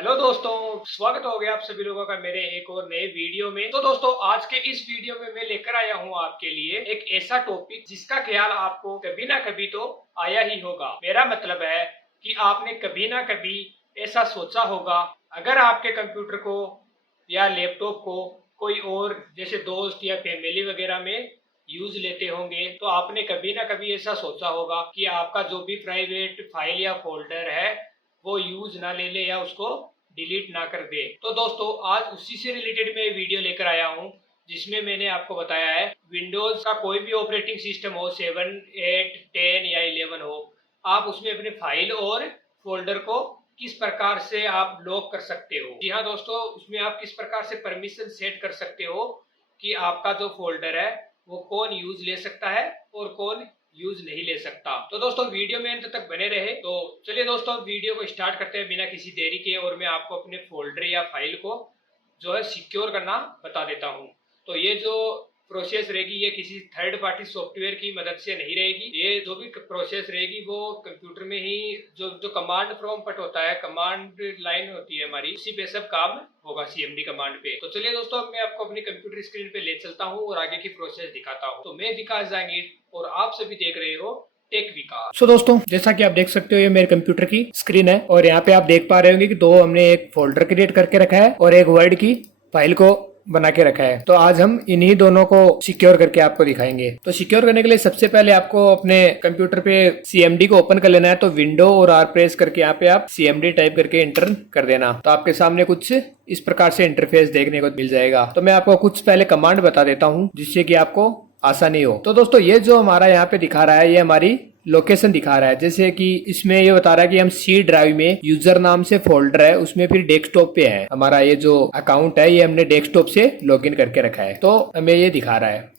Hello दोस्तों, स्वागत हो गया आप सभी लोगों का मेरे एक और नए वीडियो में। तो दोस्तों, आज के इस वीडियो में मैं लेकर आया हूं आपके लिए एक ऐसा टॉपिक जिसका ख्याल आपको कभी ना कभी तो आया ही होगा। मेरा मतलब है कि आपने कभी ना कभी ऐसा सोचा होगा, अगर आपके कंप्यूटर को या लैपटॉप को कोई और जैसे दोस्त या फैमिली वगैरह में यूज लेते होंगे, तो आपने कभी ना कभी ऐसा सोचा होगा कि आपका जो भी प्राइवेट फाइल या फोल्डर है वो यूज ना ले ले या उसको डिलीट ना कर दे। तो दोस्तों, आज उसी से रिलेटेड मैं वीडियो लेकर आया हूँ जिसमें मैंने आपको बताया है विंडोज का कोई भी ऑपरेटिंग सिस्टम हो, 7, 8, 10 या 11 हो, आप उसमें अपने फाइल और फोल्डर को किस प्रकार से आप लॉक कर सकते हो। जी हाँ दोस्तों, उसमें आप किस प्रकार से परमिशन सेट कर सकते हो कि आपका जो फोल्डर है वो कौन यूज ले सकता है और कौन यूज नहीं ले सकता। तो दोस्तों, वीडियो में अंत तक बने रहे। तो चलिए दोस्तों, वीडियो को स्टार्ट करते हैं बिना किसी देरी के, और मैं आपको अपने फोल्डर या फाइल को जो है सिक्योर करना बता देता हूँ। तो ये जो प्रोसेस रहेगी ये किसी थर्ड पार्टी सॉफ्टवेयर की मदद से नहीं रहेगी। ये जो भी प्रोसेस रहेगी वो कंप्यूटर में ही जो कमांड प्रॉम्प्ट होता है, कमांड लाइन होती है हमारी, उसी पे सब काम होगा, सीएमडी कमांड पे। तो चलिए दोस्तों, मैं आपको अपनी कंप्यूटर स्क्रीन पे ले चलता हूँ और आगे की प्रोसेस दिखाता हूँ। तो मैं विकास जहांगीर और आप सभी देख रहे हो टेक विकास। दोस्तों, जैसा कि आप देख सकते हो ये मेरे कंप्यूटर की स्क्रीन है और यहाँ पे आप देख पा रहे होंगे कि दो हमने एक फोल्डर क्रिएट करके रखा है और एक वर्ड की फाइल को बना के रखा है। तो आज हम इन्हीं दोनों को सिक्योर करके आपको दिखाएंगे। तो सिक्योर करने के लिए सबसे पहले आपको अपने कंप्यूटर पे सीएमडी को ओपन कर लेना है। तो विंडो और आर प्रेस करके यहाँ पे आप सीएमडी टाइप करके एंटर कर देना। तो आपके सामने कुछ इस प्रकार से इंटरफेस देखने को मिल जाएगा। तो मैं आपको कुछ पहले कमांड बता देता हूँ जिससे कि आपको आसानी हो। तो दोस्तों, ये जो हमारा यहाँ पे दिखा रहा है ये हमारी लोकेशन दिखा रहा है। जैसे कि इसमें ये बता रहा है कि हम सी ड्राइव में यूजर नाम से फोल्डर है, उसमें फिर डेस्कटॉप पे है हमारा ये जो अकाउंट है, ये हमने डेस्कटॉप से लॉगिन करके रखा है। तो हमें ये दिखा रहा है।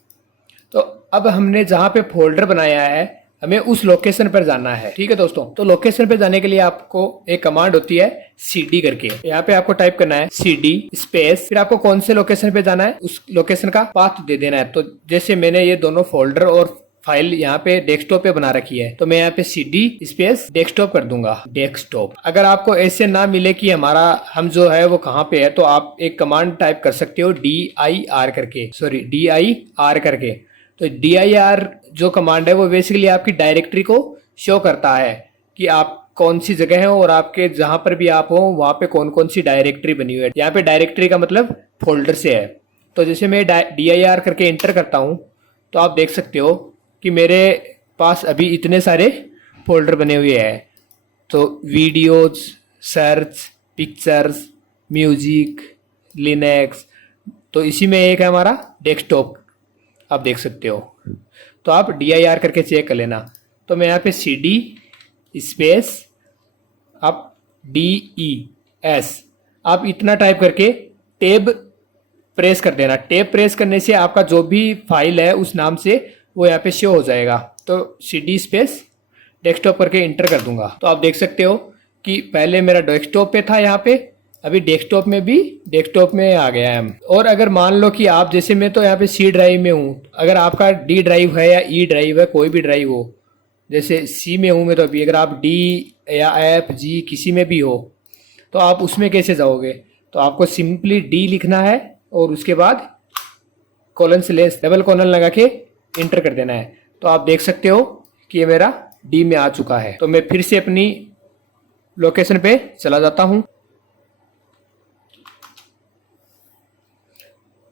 तो अब हमने जहाँ पे फोल्डर बनाया है हमें उस लोकेशन पर जाना है। ठीक है दोस्तों, तो लोकेशन पे जाने के लिए आपको एक कमांड होती है cd करके। यहाँ पे आपको टाइप करना है cd स्पेस, फिर आपको कौन से लोकेशन पे जाना है उस लोकेशन का पाथ दे देना है। तो जैसे मैंने ये दोनों फोल्डर और फाइल यहाँ पे डेस्कटॉप पे बना रखी है, तो मैं यहाँ पे cd स्पेस डेस्कटॉप कर दूंगा, डेस्कटॉप। अगर आपको ऐसे ना मिले कि हम जो है वो कहाँ पे है, तो आप एक कमांड टाइप कर सकते हो dir करके, सॉरी dir करके। तो dir जो कमांड है वो बेसिकली आपकी डायरेक्टरी को शो करता है कि आप कौन सी जगह है और आपके जहां पर भी आप हो वहां पे कौन कौन सी डायरेक्टरी बनी हुई है। यहाँ पे डायरेक्टरी का मतलब फोल्डर से है। तो जैसे मैं dir करके एंटर करता हूँ तो आप देख सकते हो कि मेरे पास अभी इतने सारे फोल्डर बने हुए हैं। तो videos, search, pictures, music, Linux, तो इसी में एक है हमारा डेस्कटॉप, आप देख सकते हो। तो आप dir करके चेक कर लेना। तो मैं यहाँ पे cd स्पेस आप des आप इतना टाइप करके टेब प्रेस कर देना। टेब प्रेस करने से आपका जो भी फाइल है उस नाम से वो यहाँ पे शो हो जाएगा। तो cd स्पेस डेस्कटॉप करके इंटर कर दूंगा। तो आप देख सकते हो कि पहले मेरा डेस्कटॉप पे था, यहाँ पे अभी डेस्कटॉप में आ गया है। और अगर मान लो कि आप, जैसे मैं तो यहाँ पे सी ड्राइव में हूँ, अगर आपका डी ड्राइव है या ई ड्राइव है, कोई भी ड्राइव हो, जैसे सी में हूँ मैं तो अभी, अगर आप डी या एफ जी किसी में भी हो तो आप उसमें कैसे जाओगे? तो आपको सिंपली डी लिखना है और उसके बाद कोलन स्लेश डबल कोलन लगा के इंटर कर देना है। तो आप देख सकते हो कि ये मेरा डी में आ चुका है। तो मैं फिर से अपनी लोकेशन पे चला जाता हूँ।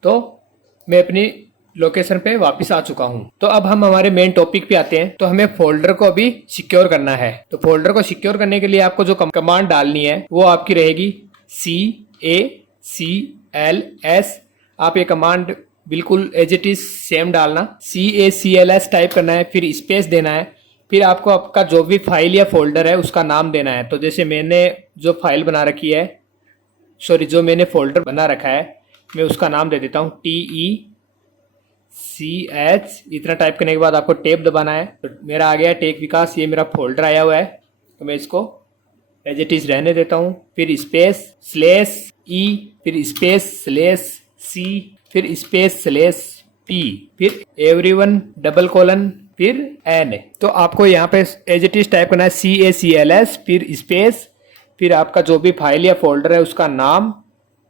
तो मैं अपनी लोकेशन पे वापस आ चुका हूँ। तो अब हम हमारे मेन टॉपिक पे आते हैं। तो हमें फोल्डर को अभी सिक्योर करना है। तो फोल्डर को सिक्योर करने के लिए आपको जो कमांड डालनी है वो आपकी रहेगी CACLS। आप ये कमांड बिल्कुल एज इट इज सेम डालना, CACLS टाइप करना है, फिर स्पेस देना है, फिर आपको आपका जो भी फाइल या फोल्डर है उसका नाम देना है। तो जैसे मैंने जो फाइल बना रखी है, सॉरी जो मैंने फोल्डर बना रखा है, मैं उसका नाम दे देता हूँ TECH। इतना टाइप करने के बाद आपको टेब दबाना है। तो मेरा आ गया टेक विकास, ये मेरा फोल्डर आया हुआ है। तो मैं इसको एज इट इज रहने देता हूँ। फिर स्पेस स्लेश E, फिर स्पेस स्लेश C, फिर स्पेस स्लेश P, फिर एवरीवन डबल कोलन, फिर N। तो आपको यहाँ पे एज इट इज टाइप करना है CACLS, फिर स्पेस, फिर आपका जो भी फाइल या फोल्डर है उसका नाम,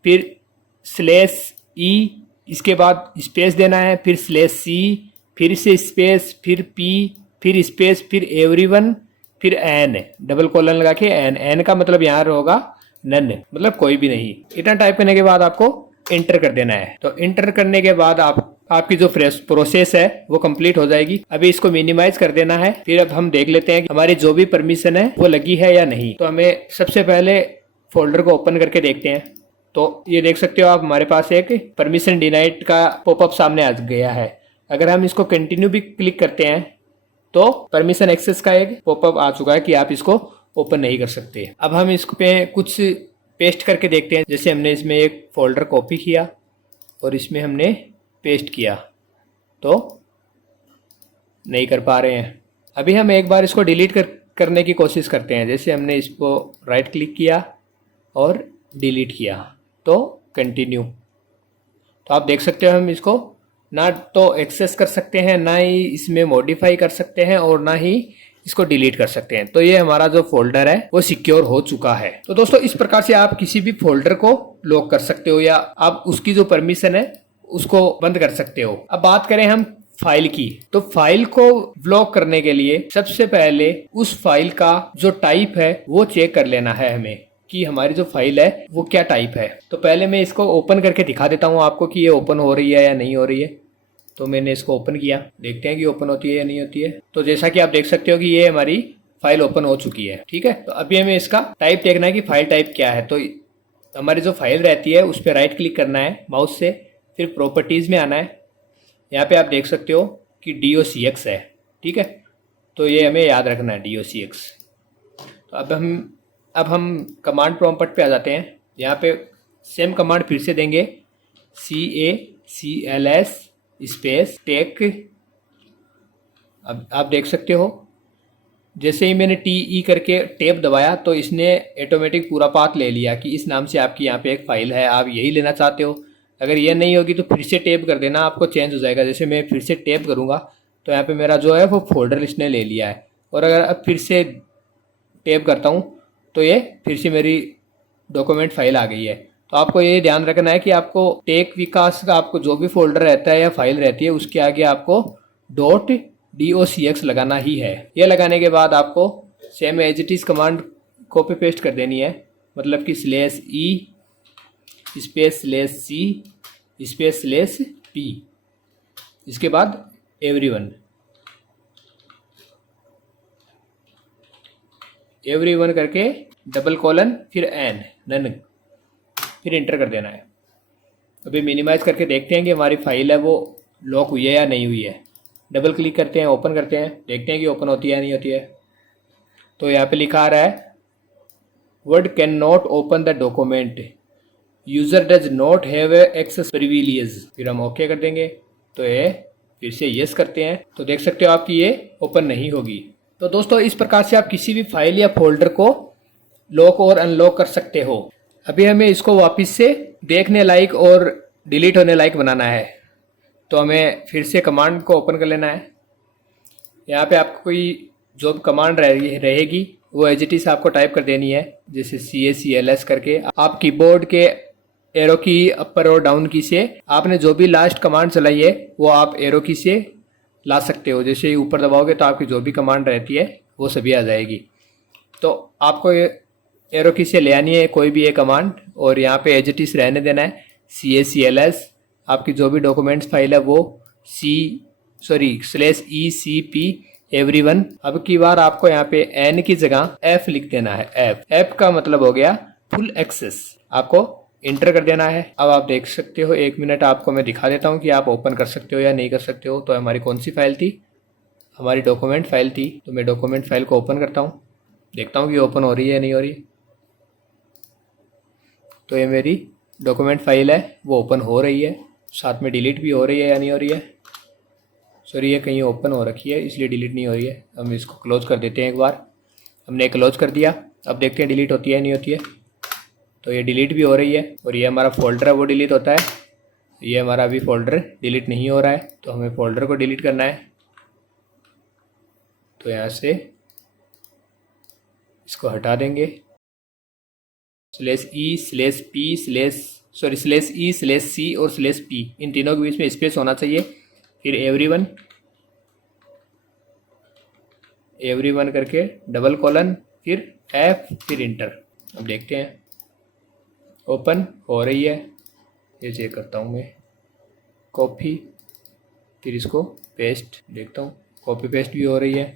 फिर /e, इसके बाद स्पेस देना है, फिर /c, फिर से स्पेस, फिर p, फिर स्पेस, फिर एवरीवन, फिर n, डबल कोलन लगा के n का मतलब यहाँ होगा नन, मतलब कोई भी नहीं। इतना टाइप करने के बाद आपको इंटर कर देना है। तो इंटर करने के बाद आपकी जो प्रोसेस है वो कंप्लीट हो जाएगी। अभी इसको मिनिमाइज कर देना है। फिर अब हम देख लेते हैं कि हमारी जो भी परमिशन है वो लगी है या नहीं। तो हमें सबसे पहले फोल्डर को ओपन करके देखते हैं। तो ये देख सकते हो आप, हमारे पास एक परमिशन डिनाइड का पॉपअप सामने आ गया है। अगर हम इसको कंटिन्यू भी क्लिक करते हैं तो परमिशन एक्सेस का एक पॉपअप आ चुका है कि आप इसको ओपन नहीं कर सकते। अब हम इसको पे कुछ पेस्ट करके देखते हैं। जैसे हमने इसमें एक फोल्डर कॉपी किया और इसमें हमने पेस्ट किया तो नहीं कर पा रहे हैं। अभी हम एक बार इसको डिलीट करने की कोशिश करते हैं। जैसे हमने इसको राइट क्लिक किया और डिलीट किया तो कंटिन्यू। तो आप देख सकते हो हम इसको ना तो एक्सेस कर सकते हैं, ना ही इसमें मॉडिफाई कर सकते हैं और ना ही इसको डिलीट कर सकते हैं। तो ये हमारा जो फोल्डर है वो सिक्योर हो चुका है। तो दोस्तों इस प्रकार से आप किसी भी फोल्डर को लॉक कर सकते हो या आप उसकी जो परमिशन है उसको बंद कर सकते हो। अब बात करें हम फाइल की, तो फाइल को ब्लॉक करने के लिए सबसे पहले उस फाइल का जो टाइप है वो चेक कर लेना है हमें कि हमारी जो फाइल है वो क्या टाइप है। तो पहले मैं इसको ओपन करके दिखा देता हूँ आपको कि ये ओपन हो रही है या नहीं हो रही है। तो मैंने इसको ओपन किया, देखते हैं कि ओपन होती है या नहीं होती है। तो जैसा कि आप देख सकते हो कि ये हमारी फाइल ओपन हो चुकी है। ठीक है, तो अभी हमें इसका टाइप देखना है कि फाइल टाइप क्या है। तो हमारी जो फाइल रहती है उस पर राइट क्लिक करना है माउस से, फिर प्रॉपर्टीज़ में आना है। यहाँ पे आप देख सकते हो कि docx है। ठीक है, तो ये हमें याद रखना है docx। तो अब हम कमांड प्रॉम्प्ट पे आ जाते हैं। यहाँ पे सेम कमांड फिर से देंगे, CACLS स्पेस टेक। अब आप देख सकते हो जैसे ही मैंने TE करके टैब दबाया तो इसने ऑटोमेटिक पूरा पाथ ले लिया कि इस नाम से आपकी यहाँ पे एक फ़ाइल है, आप यही लेना चाहते हो। अगर ये नहीं होगी तो फिर से टैब कर देना, आपको चेंज हो जाएगा। जैसे मैं फिर से टैब करूँगा तो यहाँ पे मेरा जो है वो फोल्डर इसने ले लिया है। और अगर अब फिर से टैब करता हूँ तो ये फिर से मेरी डॉक्यूमेंट फाइल आ गई है। तो आपको ये ध्यान रखना है कि आपको टेक विकास का आपको जो भी फोल्डर रहता है या फाइल रहती है उसके आगे आपको .docx लगाना ही है। ये लगाने के बाद आपको same as it is command copy paste कर देनी है, मतलब कि /e space /c space /p, इसके बाद एवरीवन करके डबल कोलन फिर नन, फिर इंटर कर देना है। अभी मिनिमाइज करके देखते हैं कि हमारी फाइल है वो लॉक हुई है या नहीं हुई है। डबल क्लिक करते हैं, ओपन करते हैं, देखते हैं कि ओपन होती है या नहीं होती है। तो यहाँ पे लिखा आ रहा है Word can not open the document, user does not have access privilege. फिर हम ओके कर देंगे तो ये फिर से यस करते हैं। तो देख सकते हो आपकी ये ओपन नहीं होगी। तो दोस्तों इस प्रकार से आप किसी भी फाइल या फोल्डर को लॉक और अनलॉक कर सकते हो। अभी हमें इसको वापस से देखने लायक और डिलीट होने लायक बनाना है। तो हमें फिर से कमांड को ओपन कर लेना है। यहाँ पे आपको कोई जो कमांड रहेगी वो एज इट इज़ आपको टाइप कर देनी है, जैसे CACLS करके। आप कीबोर्ड के एरो की अपर और डाउन की से आपने जो भी लास्ट कमांड चलाई है वो आप एरो की से ला सकते हो। जैसे ऊपर दबाओगे तो आपकी जो भी कमांड रहती है वो सभी आ जाएगी। तो आपको ये एरो की से ले आनी है कोई भी एक कमांड और यहाँ पे एज इट इज़ रहने देना है CACLS। आपकी जो भी डॉक्यूमेंट्स फाइल है वो /ECP एवरीवन। अब की बार आपको यहाँ पे N की जगह F लिख देना है। F का मतलब हो गया फुल एक्सेस। आपको इंटर कर देना है। अब आप देख सकते हो, 1 मिनट आपको मैं दिखा देता हूँ कि आप ओपन कर सकते हो या नहीं कर सकते हो। तो हमारी कौन सी फाइल थी, हमारी डॉक्यूमेंट फाइल थी। तो मैं डॉक्यूमेंट फाइल को ओपन करता हूँ, देखता हूँ कि ओपन हो रही है या नहीं हो रही। तो ये मेरी डॉक्यूमेंट फाइल है वो ओपन हो रही है, साथ में डिलीट भी हो रही है या नहीं हो रही है। सॉरी, ये कहीं ओपन हो रखी है इसलिए डिलीट नहीं हो रही है। हम इसको क्लोज कर देते हैं एक बार। हमने क्लोज कर दिया, अब देखते हैं डिलीट होती है या नहीं होती है। तो ये डिलीट भी हो रही है और ये हमारा फोल्डर है वो डिलीट होता है। ये हमारा अभी फोल्डर डिलीट नहीं हो रहा है, तो हमें फोल्डर को डिलीट करना है। तो यहाँ से इसको हटा देंगे। /E/P/C और /P, इन तीनों के बीच में स्पेस होना चाहिए। फिर एवरीवन करके डबल कॉलन, फिर F, फिर इंटर। अब देखते हैं ओपन हो रही है, ये चेक करता हूँ मैं। कॉपी, फिर इसको पेस्ट, देखता हूँ कॉपी पेस्ट भी हो रही है।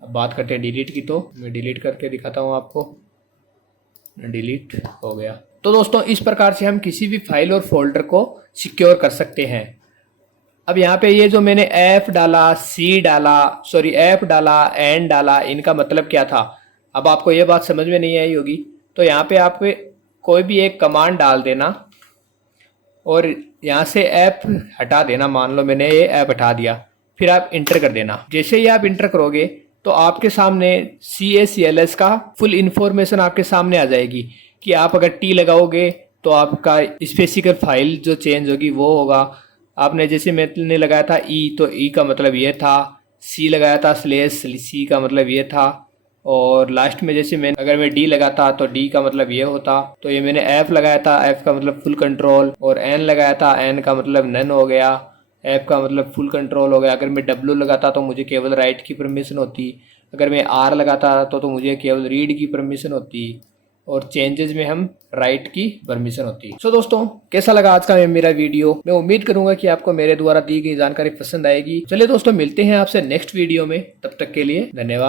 अब बात करते हैं डिलीट की, तो मैं डिलीट करके दिखाता हूँ आपको। डिलीट हो गया। तो दोस्तों इस प्रकार से हम किसी भी फाइल और फोल्डर को सिक्योर कर सकते हैं। अब यहाँ पे ये जो मैंने F डाला, F डाला, N डाला, इनका मतलब क्या था? अब आपको ये बात समझ में नहीं आई होगी, तो यहाँ पे आप कोई भी एक कमांड डाल देना और यहाँ से F हटा देना। मान लो मैंने ये F हटा दिया, फिर आप इंटर कर देना। जैसे ही आप इंटर करोगे तो आपके सामने CACLS का फुल इंफॉर्मेशन आपके सामने आ जाएगी कि आप अगर T लगाओगे तो आपका स्पेसिफिक फाइल जो चेंज होगी वो होगा। आपने जैसे मैंने लगाया था E, तो E का मतलब ये था, C लगाया था /C का मतलब ये था, और लास्ट में जैसे अगर मैं D लगाता तो D का मतलब ये होता। तो ये मैंने F लगाया था, F का मतलब फुल कंट्रोल, और N लगाया था, N का मतलब नन हो गया, F का मतलब फुल कंट्रोल हो गया। अगर मैं W लगाता तो मुझे केवल राइट की परमिशन होती, अगर मैं R लगाता तो मुझे केवल रीड की परमिशन होती, और चेंजेस में हम राइट की परमिशन होती। सो दोस्तों कैसा लगा आज का मेरा वीडियो? मैं उम्मीद करूंगा कि आपको मेरे द्वारा दी गई जानकारी पसंद आएगी। चलिए दोस्तों मिलते हैं आपसे नेक्स्ट वीडियो में, तब तक के लिए धन्यवाद।